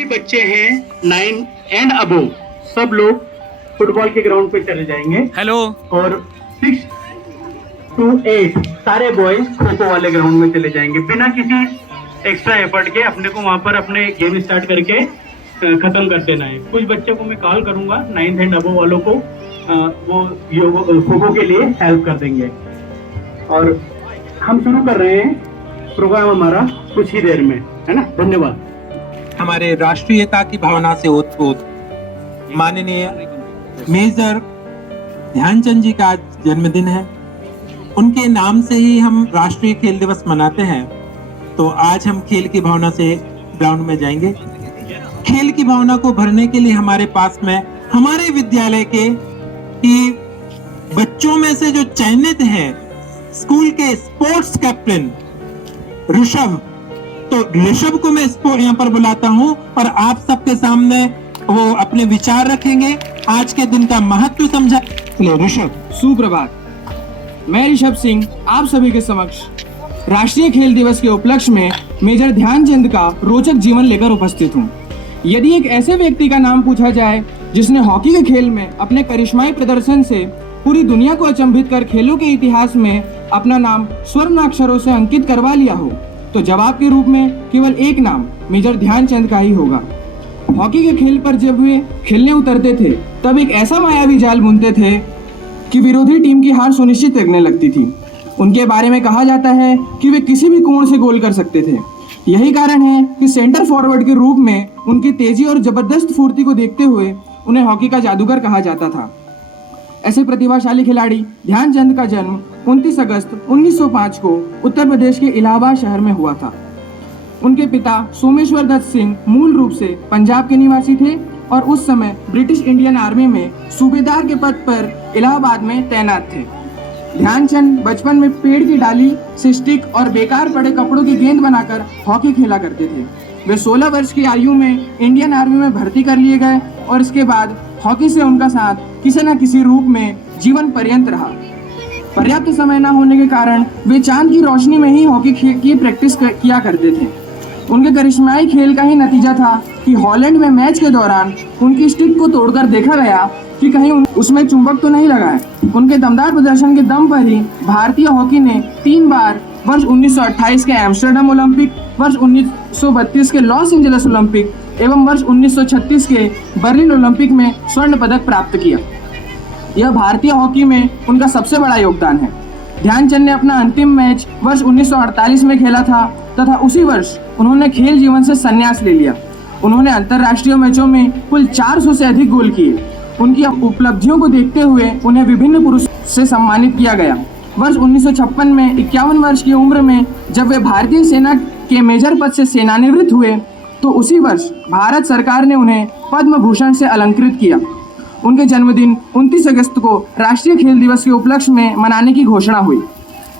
बच्चे हैं 9 and above, सब लोग फुटबॉल के ग्राउंड पे चले जाएंगे। हेलो। और 6 to 8 सारे बॉयज खो खो वाले ग्राउंड में चले जाएंगे। बिना किसी एक्स्ट्रा एफर्ट के अपने को वहां पर अपने गेम स्टार्ट करके खत्म कर देना है। कुछ बच्चों को मैं कॉल करूंगा 9th एंड अबोव वालों को, वो खो खो के लिए हेल्प कर देंगे। और हम शुरू कर रहे हैं प्रोग्राम हमारा कुछ ही देर में, है ना। धन्यवाद। हमारे राष्ट्रीयता की भावना से ओतप्रोत माननीय मेजर ध्यानचंद जी का आज जन्मदिन है। उनके नाम से ही हम राष्ट्रीय खेल दिवस मनाते हैं, तो आज हम खेल की भावना से ग्राउंड में जाएंगे। खेल की भावना को भरने के लिए हमारे पास में हमारे विद्यालय के बच्चों में से जो चयनित हैं स्कूल के स्पोर्ट्स कैप्टन ऋषभ, तो ऋषभ को मैं यहाँ पर बुलाता हूँ और आप सबके सामने वो अपने विचार रखेंगे, आज के दिन का महत्व समझा। ऋषभ। सुप्रभात। मैं ऋषभ सिंह आप सभी के समक्ष राष्ट्रीय खेल दिवस के उपलक्ष्य में मेजर ध्यानचंद का रोचक जीवन लेकर उपस्थित हूँ। यदि एक ऐसे व्यक्ति का नाम पूछा जाए जिसने हॉकी के खेल में अपने करिश्माई प्रदर्शन से पूरी दुनिया को अचंभित कर खेलों के इतिहास में अपना नाम स्वर्ण अक्षरों से अंकित करवा लिया हो, तो जवाब के रूप में केवल एक नाम मेजर ध्यानचंद का ही होगा। हॉकी के खेल पर जब वे खेलने उतरते थे तब एक ऐसा मायावी जाल बुनते थे कि विरोधी टीम की हार सुनिश्चित लगने लगती थी। उनके बारे में कहा जाता है कि वे किसी भी कोण से गोल कर सकते थे। यही कारण है कि सेंटर फॉरवर्ड के रूप में उनकी तेजी और जबरदस्त फुर्ती को देखते हुए उन्हें हॉकी का जादूगर कहा जाता था। ऐसे प्रतिभाशाली खिलाड़ी ध्यानचंद का जन्म 29 अगस्त 1905 को उत्तर प्रदेश के इलाहाबाद शहर में हुआ था। उनके पिता सोमेश्वर दत्त सिंह मूल रूप से पंजाब के निवासी थे और उस समय ब्रिटिश इंडियन आर्मी में सूबेदार के पद पर इलाहाबाद में तैनात थे। ध्यानचंद बचपन में पेड़ की डाली से स्टिक और बेकार पड़े कपड़ों की गेंद बनाकर हॉकी खेला करते थे। वे 16 वर्ष की आयु में इंडियन आर्मी में भर्ती कर लिए गए और इसके बाद हॉकी से उनका साथ किसी न किसी रूप में जीवन पर्यंत रहा। पर्याप्त समय न होने के कारण वे चांद की रोशनी में ही हॉकी की प्रैक्टिस किया करते थे। उनके करिश्माई खेल का ही नतीजा था कि हॉलैंड में मैच के दौरान उनकी स्टिक को तोड़कर देखा गया कि कहीं उसमें चुंबक तो नहीं लगा है। उनके दमदार प्रदर्शन के दम पर ही भारतीय हॉकी ने 3 बार वर्ष 1928 के एम्स्टर्डम ओलंपिक, वर्ष 1932 के लॉस एंजलिस ओलंपिक एवं वर्ष 1936 के बर्लिन ओलंपिक में स्वर्ण पदक प्राप्त किया। यह भारतीय हॉकी में उनका सबसे बड़ा योगदान है। ध्यानचंद ने अपना अंतिम मैच वर्ष 1948 में खेला था तथा उसी वर्ष उन्होंने खेल जीवन से संन्यास ले लिया। उन्होंने अंतर्राष्ट्रीय मैचों में कुल 400 से अधिक गोल किए। उनकी उपलब्धियों को देखते हुए उन्हें विभिन्न पुरस्कारों से सम्मानित किया गया। वर्ष 1956 में 51 वर्ष की उम्र में जब वे भारतीय सेना के मेजर पद से सेवानिवृत्त हुए तो उसी वर्ष भारत सरकार ने उन्हें पद्म भूषण से अलंकृत किया। उनके जन्मदिन 29 अगस्त को राष्ट्रीय खेल दिवस के उपलक्ष्य में मनाने की घोषणा हुई।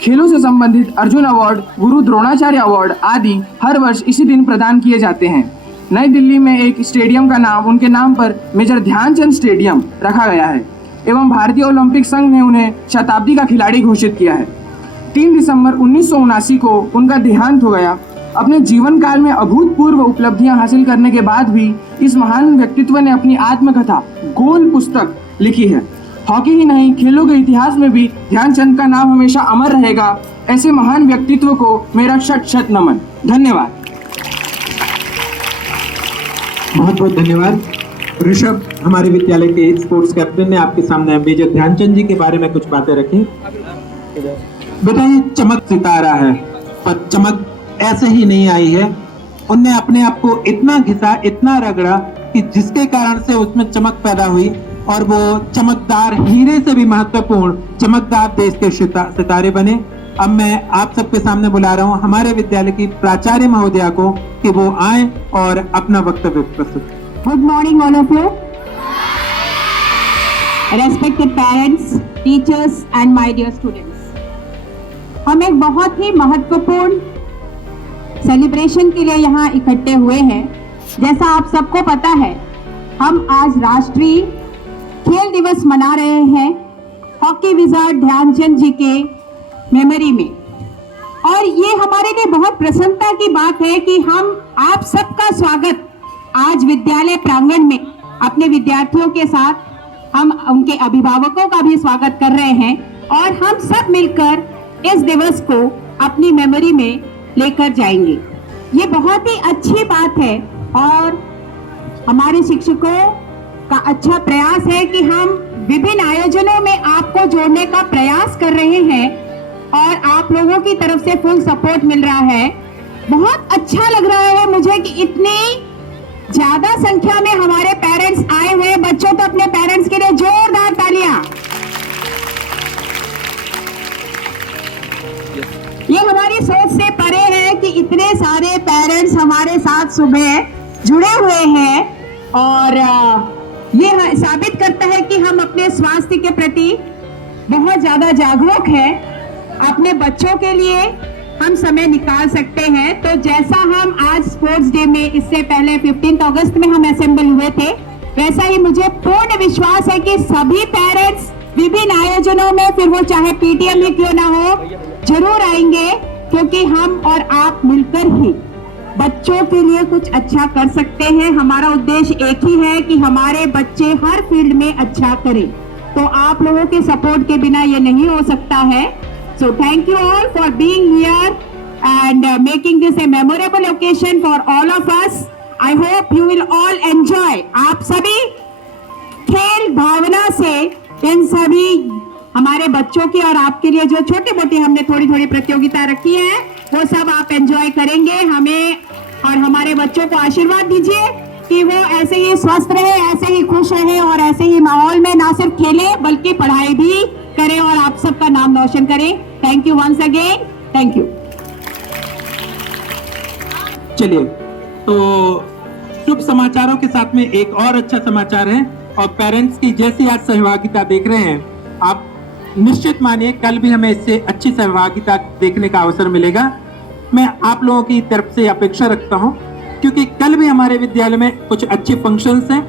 खेलों से संबंधित अर्जुन अवार्ड, गुरु द्रोणाचार्य अवार्ड आदि हर वर्ष इसी दिन प्रदान किए जाते हैं। नई दिल्ली में एक स्टेडियम का नाम उनके नाम पर मेजर ध्यानचंद स्टेडियम रखा गया है एवं भारतीय ओलंपिक संघ ने उन्हें शताब्दी का खिलाड़ी घोषित किया है। 3 दिसंबर 1979 को उनका देहांत हो गया। अपने जीवन काल में अभूतपूर्व उपलब्धियां हासिल करने के बाद भी इस महान व्यक्तित्व ने अपनी आत्मकथा गोल पुस्तक लिखी है। हॉकी ही नहीं, खेलों के इतिहास में भी ध्यानचंद का नाम हमेशा अमर रहेगा। ऐसे महान व्यक्तित्व को मेरा शत नमन। धन्यवाद। बहुत बहुत धन्यवाद ऋषभ। हमारे विद्यालय के स्पोर्ट्स कैप्टन ने आपके सामने मेजर ध्यानचंद जी के बारे में कुछ बातें रखी। बेटा, ये चमक सितारा है, पर चमक ऐसे ही नहीं आई है। उनने अपने आप को इतना घिसा, इतना रगड़ा कि जिसके कारण से उसमें चमक पैदा हुई और वो चमकदार हीरे से भी महत्वपूर्ण चमकदार देश के सितारे बने। अब मैं आप सबके सामने बुला रहा हूँ हमारे विद्यालय की प्राचार्य महोदया को कि वो आए और अपना वक्तव्य प्रस्तुत। Good morning all of you, respected parents, teachers and my dear students. हम एक बहुत ही महत्वपूर्ण सेलिब्रेशन के लिए यहाँ इकट्ठे हुए हैं। जैसा आप सबको पता है, हम आज राष्ट्रीय खेल दिवस मना रहे हैं हॉकी विजार्ड ध्यानचंद जी के मेमोरी में। और ये हमारे लिए बहुत प्रसन्नता की बात है कि हम आप सबका स्वागत आज विद्यालय प्रांगण में अपने विद्यार्थियों के साथ हम उनके अभिभावकों का भी स्वागत कर रहे हैं और हम सब मिलकर इस दिवस को अपनी मेमोरी में लेकर जाएंगे। ये बहुत ही अच्छी बात है और हमारे शिक्षकों का अच्छा प्रयास है कि हम विभिन्न आयोजनों में आपको जोड़ने का प्रयास कर रहे हैं और आप लोगों की तरफ से फुल सपोर्ट मिल रहा है। बहुत अच्छा लग रहा है मुझे कि इतनी ज्यादा संख्या में हमारे पेरेंट्स आए हुए हैं। बच्चों तो अपने पेरेंट्स के लिए जोरदार तालियां। ये हमारी सोच से परे है कि इतने सारे पेरेंट्स हमारे साथ सुबह जुड़े हुए हैं और ये साबित करता है कि हम अपने स्वास्थ्य के प्रति बहुत ज्यादा जागरूक हैं। अपने बच्चों के लिए हम समय निकाल सकते हैं। तो जैसा हम आज स्पोर्ट्स डे में इससे पहले 15 अगस्त में हम असेंबल हुए थे, वैसा ही मुझे पूर्ण विश्वास है कि सभी पेरेंट्स विभिन्न आयोजनों में, फिर वो चाहे पीटीएम ही क्यों ना हो, जरूर आएंगे, क्योंकि हम और आप मिलकर ही बच्चों के लिए कुछ अच्छा कर सकते हैं। हमारा उद्देश्य एक ही है कि हमारे बच्चे हर फील्ड में अच्छा करें। तो आप लोगों के सपोर्ट के बिना ये नहीं हो सकता है। So thank you all for being here and making this a memorable occasion for all of us. I hope you will all enjoy. आप सभी खेल भावना से इन सभी हमारे बच्चों की और आपके लिए जो छोटी मोटी हमने थोड़ी थोड़ी प्रतियोगिता रखी है, वो सब आप एंजॉय करेंगे। हमें और हमारे बच्चों को आशीर्वाद दीजिए कि वो ऐसे ही स्वस्थ रहे, ऐसे ही खुश रहे और ऐसे ही माहौल में ना सिर्फ खेले बल्कि पढ़ाई भी करें और आप सबका नाम रोशन करें। Thank you once again. Thank you. चलिए, तो शुभ समाचारों के साथ में एक और अच्छा समाचार है और पेरेंट्स की जैसी आज सहभागिता देख रहे हैं, आप निश्चित मानिए कल भी हमें इससे अच्छी सहभागिता देखने का अवसर मिलेगा। मैं आप लोगों की तरफ से अपेक्षा रखता हूं, क्योंकि कल भी हमारे विद्यालय में कुछ अच्छे फंक्शंस हैं।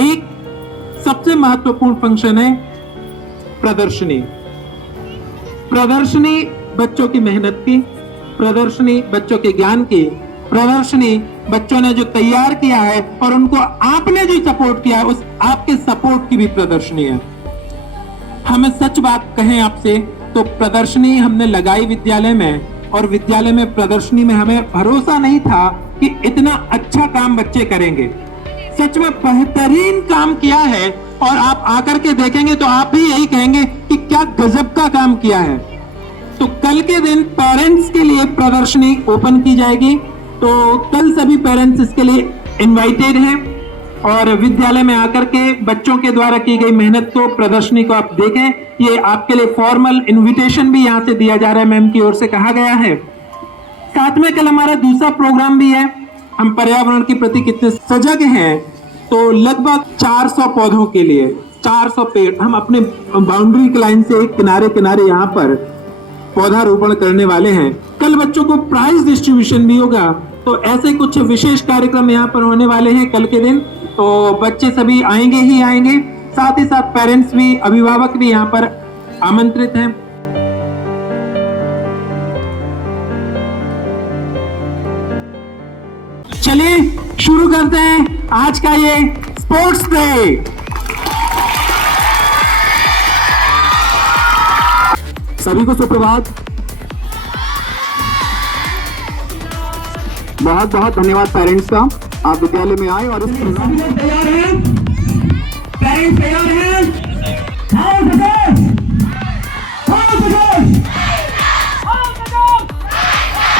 एक सबसे महत्वपूर्ण फंक्शन है प्रदर्शनी। प्रदर्शनी बच्चों की मेहनत की, प्रदर्शनी बच्चों के ज्ञान की, प्रदर्शनी बच्चों ने जो तैयार किया है और उनको आपने जो सपोर्ट किया है, उस आपके सपोर्ट की भी प्रदर्शनी है। हमें सच बात कहें आपसे तो प्रदर्शनी हमने लगाई विद्यालय में, और विद्यालय में प्रदर्शनी में हमें भरोसा नहीं था कि इतना अच्छा काम बच्चे करेंगे। सच में बेहतरीन काम किया है और आप आकर के देखेंगे तो आप भी यही कहेंगे कि क्या गजब का काम किया है। तो कल के दिन पेरेंट्स के लिए प्रदर्शनी ओपन की जाएगी, तो कल सभी पेरेंट्स इसके लिए इनवाइटेड हैं और विद्यालय में आकर के बच्चों के द्वारा की गई मेहनत को, प्रदर्शनी को आप देखें। ये आपके लिए फॉर्मल इनविटेशन भी यहाँ से दिया जा रहा है, मैम की ओर से कहा गया है। साथ में कल हमारा दूसरा प्रोग्राम भी है। हम पर्यावरण के प्रति कितने सजग हैं, तो लगभग 400 पौधों के लिए 400 पेड़ हम अपने बाउंड्री की लाइन से किनारे किनारे यहाँ पर पौधारोपण करने वाले हैं। कल बच्चों को प्राइज डिस्ट्रीब्यूशन भी होगा, तो ऐसे कुछ विशेष कार्यक्रम यहाँ पर होने वाले हैं कल के दिन। तो बच्चे सभी आएंगे ही आएंगे, साथ ही साथ पेरेंट्स भी, अभिभावक भी यहाँ पर आमंत्रित हैं। चलिए शुरू करते हैं आज का ये स्पोर्ट्स डे। सभी को सुप्रभात। बहुत बहुत धन्यवाद पेरेंट्स का, आप विद्यालय में आए और इस प्रोग्राम में तैयार हैं? पेरेंट्स तैयार हैं? हाँ सकोश, हाँ सकोश, हाँ सकोश,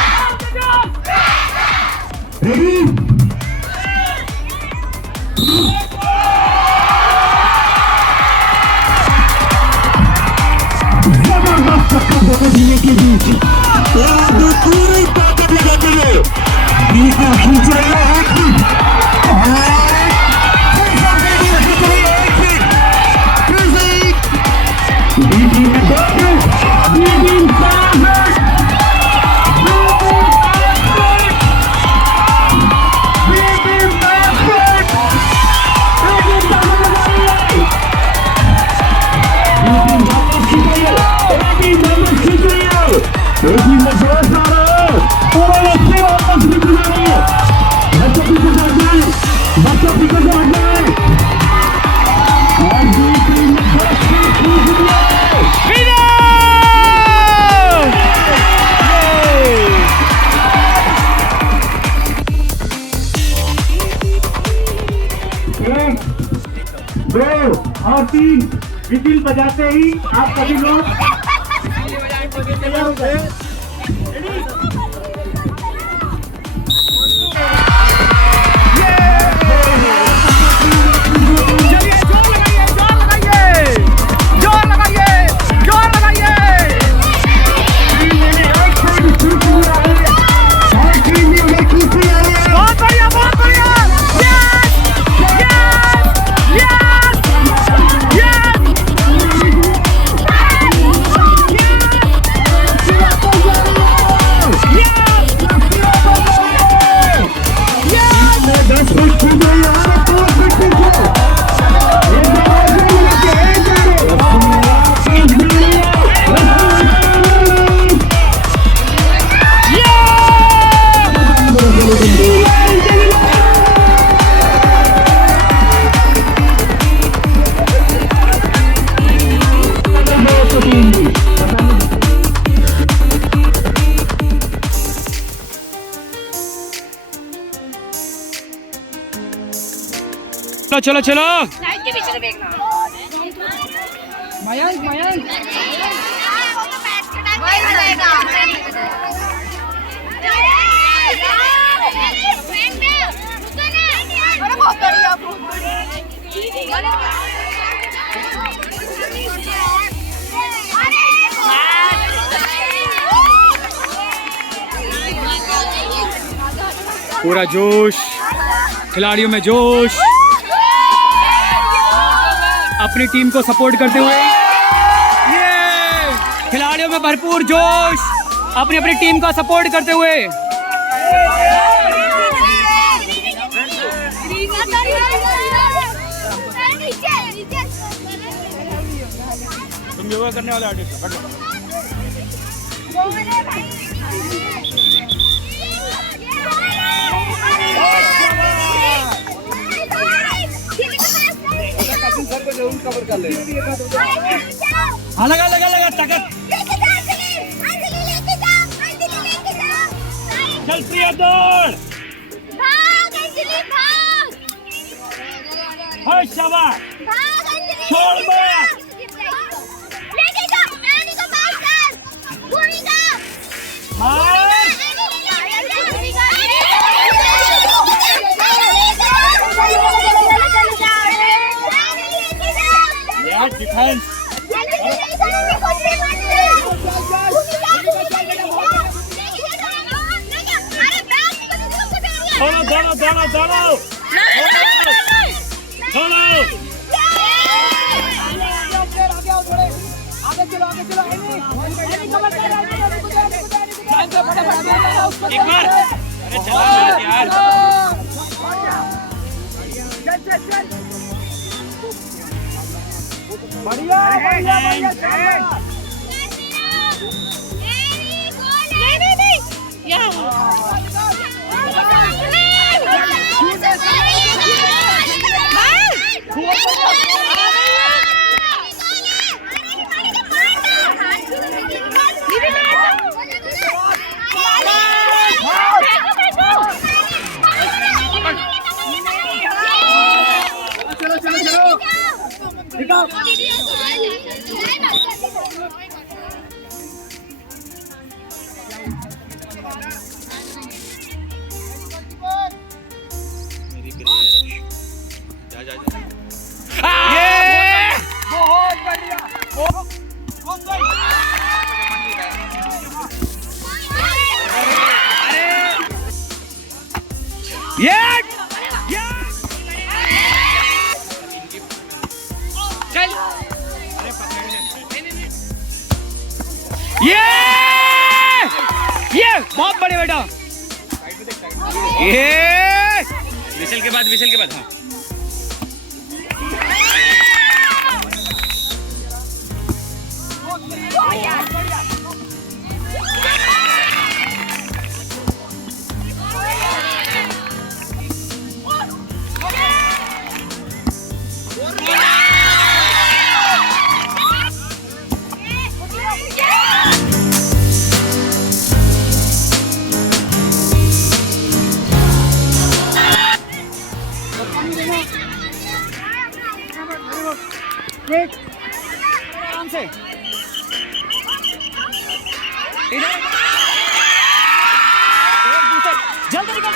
हाँ सकोश। रेडी? जबरदस्त टक्कर देने के बीच पूरी ताकत लगाते हुए बीच में खींच रहे हैं। 2 और 3 विजिल बजाते ही आप सभी लोग तैयार हो जाए। चलो चलो लाइट के पीछे देखना मयंक मयंक पूरा जोश, खिलाड़ियों में जोश, अपनी टीम को सपोर्ट करते हुए ये खिलाड़ियों में भरपूर जोश, अपनी अपनी टीम का सपोर्ट करते हुए तुम योगा करने वाले आर्टिस्ट कवर कर ले। हाँ लगा लगा लगा ताकत। चल प्रिया दौड़। भाग शाबाश। छोड़ मत। डिफेंस दोनों दोनों दोनों दोनों दोनों एक बार अरे चला यार बढ़िया बढ़िया चलो चलो चलो निकाल बहुत बढ़िया चल ये बहुत बड़े बेटा ये विसल के बाद हाँ आराम से इधर एक दूसरे जल्दी निकल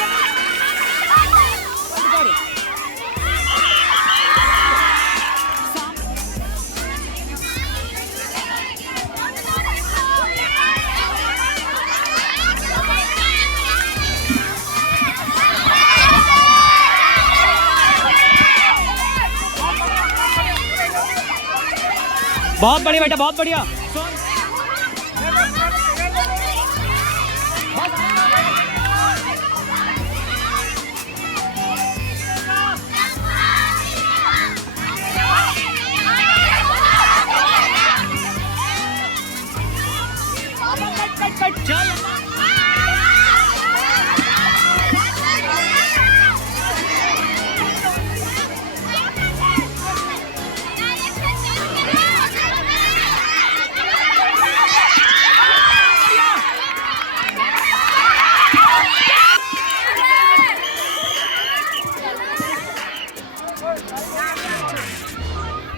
बहुत बढ़िया बेटा, बहुत बढ़िया।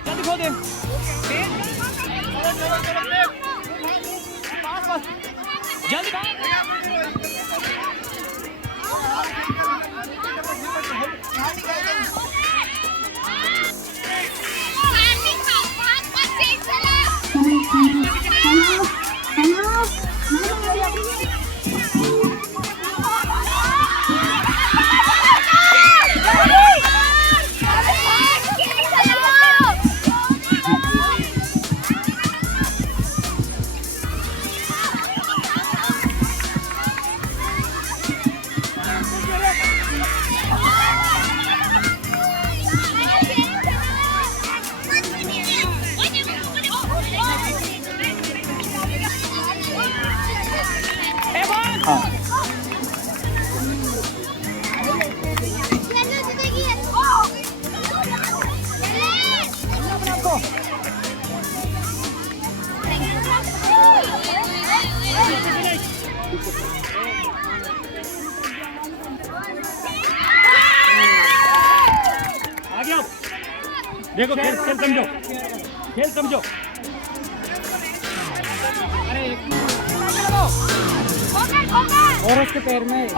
जल्दी खो दे, जल्दी आगे आओ, देखो खेल समझो, खेल समझो। और उसके पैर में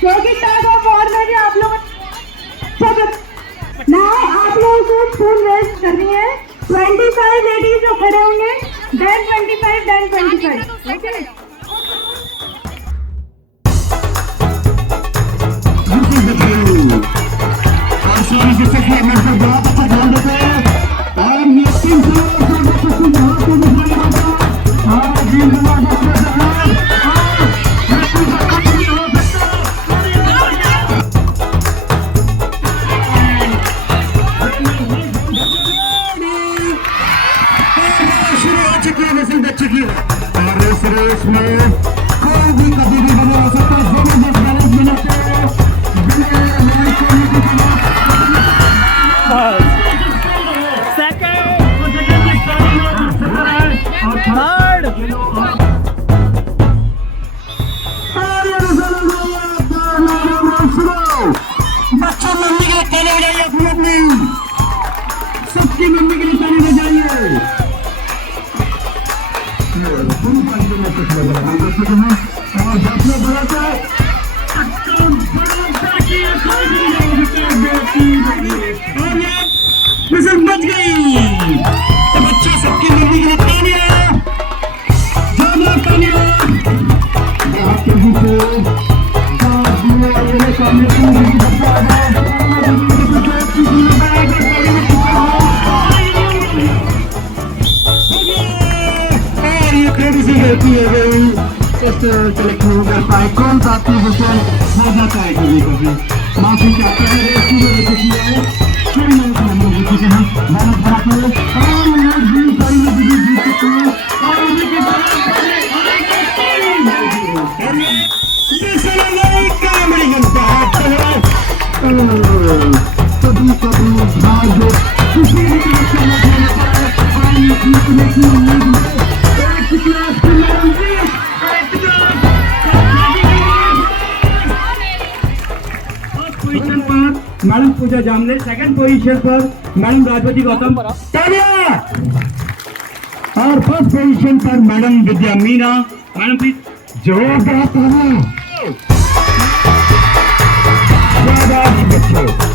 क्योंकि टग ऑफ वॉर में भी आप लोग ना आप लोगों को फुल रेस्ट करनी है। 25 लेडीज जो खड़े होंगे, देन 25, देन 25। ओके, सबकी मम्मी के लिए ताली बजाइए। बच गई तो बच्चों सबकी मम्मी के लिए तालियां, जोरदार तालियां। कलेक्शन कर पाए कौन सा आपकी बच्चा हो जाता है कभी कभी माफी चाहते हैं कभी पूजा जामने, सेकंड पोजीशन पर मैडम राजवती गौतम, तालियां। और फर्स्ट पोजीशन पर madam Vidya Meena. Madam please जोरदार तालियां। शाबाश बच्चों।